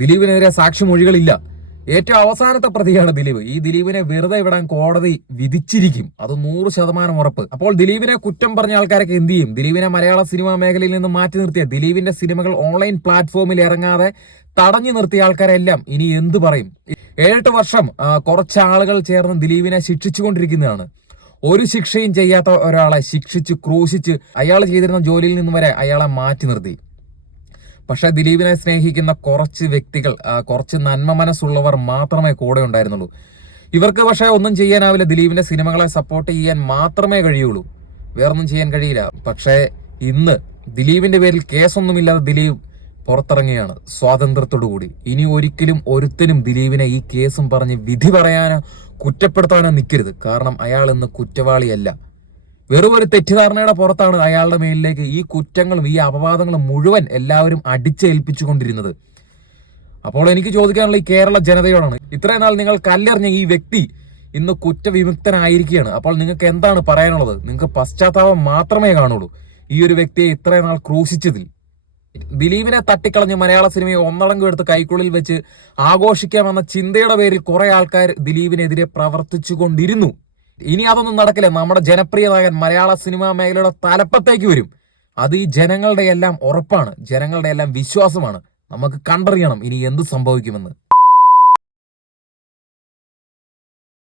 ദിലീപിനെതിരെ സാക്ഷിമൊഴികളില്ല. ഏറ്റവും അവസാനത്തെ പ്രതിയാണ് ദിലീപ്. ഈ ദിലീപിനെ വെറുതെ വിടാൻ കോടതി വിധിച്ചിരിക്കും, അത് 100% ഉറപ്പ്. അപ്പോൾ ദിലീപിനെ കുറ്റം പറഞ്ഞ ആൾക്കാരൊക്കെ എന്ത് ചെയ്യും? ദിലീപിനെ മലയാള സിനിമാ മേഖലയിൽ നിന്ന് മാറ്റി നിർത്തിയ, ദിലീപിന്റെ സിനിമകൾ ഓൺലൈൻ പ്ലാറ്റ്ഫോമിൽ ഇറങ്ങാതെ തടഞ്ഞു നിർത്തിയ ആൾക്കാരെല്ലാം ഇനി എന്ത് പറയും? 7 വർഷം കുറച്ച് ആളുകൾ ചേർന്ന് ദിലീപിനെ ശിക്ഷിച്ചുകൊണ്ടിരിക്കുന്നതാണ്. ഒരു ശിക്ഷയും ചെയ്യാത്ത ഒരാളെ ശിക്ഷിച്ച് ക്രൂശിച്ച് അയാൾ ചെയ്തിരുന്ന ജോലിയിൽ നിന്ന് വരെ അയാളെ മാറ്റി നിർത്തി. പക്ഷെ ദിലീപിനെ സ്നേഹിക്കുന്ന കുറച്ച് വ്യക്തികൾ, കുറച്ച് നന്മ മനസ്സുള്ളവർ മാത്രമേ കൂടെ ഉണ്ടായിരുന്നുള്ളൂ. ഇവർക്ക് പക്ഷെ ഒന്നും ചെയ്യാനാവില്ല. ദിലീപിന്റെ സിനിമകളെ സപ്പോർട്ട് ചെയ്യാൻ മാത്രമേ കഴിയുള്ളൂ, വേറൊന്നും ചെയ്യാൻ കഴിയില്ല. പക്ഷേ ഇന്ന് ദിലീപിന്റെ പേരിൽ കേസൊന്നുമില്ലാതെ ദിലീപ് പുറത്തിറങ്ങുകയാണ് സ്വാതന്ത്ര്യത്തോടുകൂടി. ഇനി ഒരിക്കലും ഒരുത്തനും ദിലീപിനെ ഈ കേസും പറഞ്ഞ് വിധി പറയാനോ കുറ്റപ്പെടുത്താനോ നിൽക്കരുത്. കാരണം അയാൾ ഇന്ന് കുറ്റവാളിയല്ല. വെറും ഒരു തെറ്റിദ്ധാരണയുടെ പുറത്താണ് അയാളുടെ മേലിലേക്ക് ഈ കുറ്റങ്ങളും ഈ അപവാദങ്ങളും മുഴുവൻ എല്ലാവരും അടിച്ചേൽപ്പിച്ചുകൊണ്ടിരുന്നത്. അപ്പോൾ എനിക്ക് ചോദിക്കാനുള്ള ഈ കേരള ജനതയോടാണ്, ഇത്രയും നാൾ നിങ്ങൾ കല്ലെറിഞ്ഞ ഈ വ്യക്തി ഇന്ന് കുറ്റവിമുക്തനായിരിക്കുകയാണ്. അപ്പോൾ നിങ്ങൾക്ക് എന്താണ് പറയാനുള്ളത്? നിങ്ങൾക്ക് പശ്ചാത്താപം മാത്രമേ കാണുള്ളൂ ഈ ഒരു വ്യക്തിയെ ഇത്രയും നാൾ ക്രൂശിച്ചതിൽ. ദിലീപിനെ തട്ടിക്കളഞ്ഞ് മലയാള സിനിമയെ ഒന്നടങ്കം എടുത്ത് കൈക്കുള്ളിൽ വെച്ച് ആഘോഷിക്കാമെന്ന ചിന്തയുടെ പേരിൽ കുറെ ആൾക്കാർ ദിലീപിനെതിരെ പ്രവർത്തിച്ചു കൊണ്ടിരുന്നു. ഇനി അതൊന്നും നടക്കില്ല. നമ്മുടെ ജനപ്രിയ നായകൻ മലയാള സിനിമാ മേഖലയുടെ തലപ്പത്തേക്ക് വരും. അത് ഈ ജനങ്ങളുടെ എല്ലാം ഉറപ്പാണ്, ജനങ്ങളുടെ എല്ലാം വിശ്വാസമാണ്. നമുക്ക് കണ്ടറിയണം ഇനി എന്ത് സംഭവിക്കുമെന്ന്.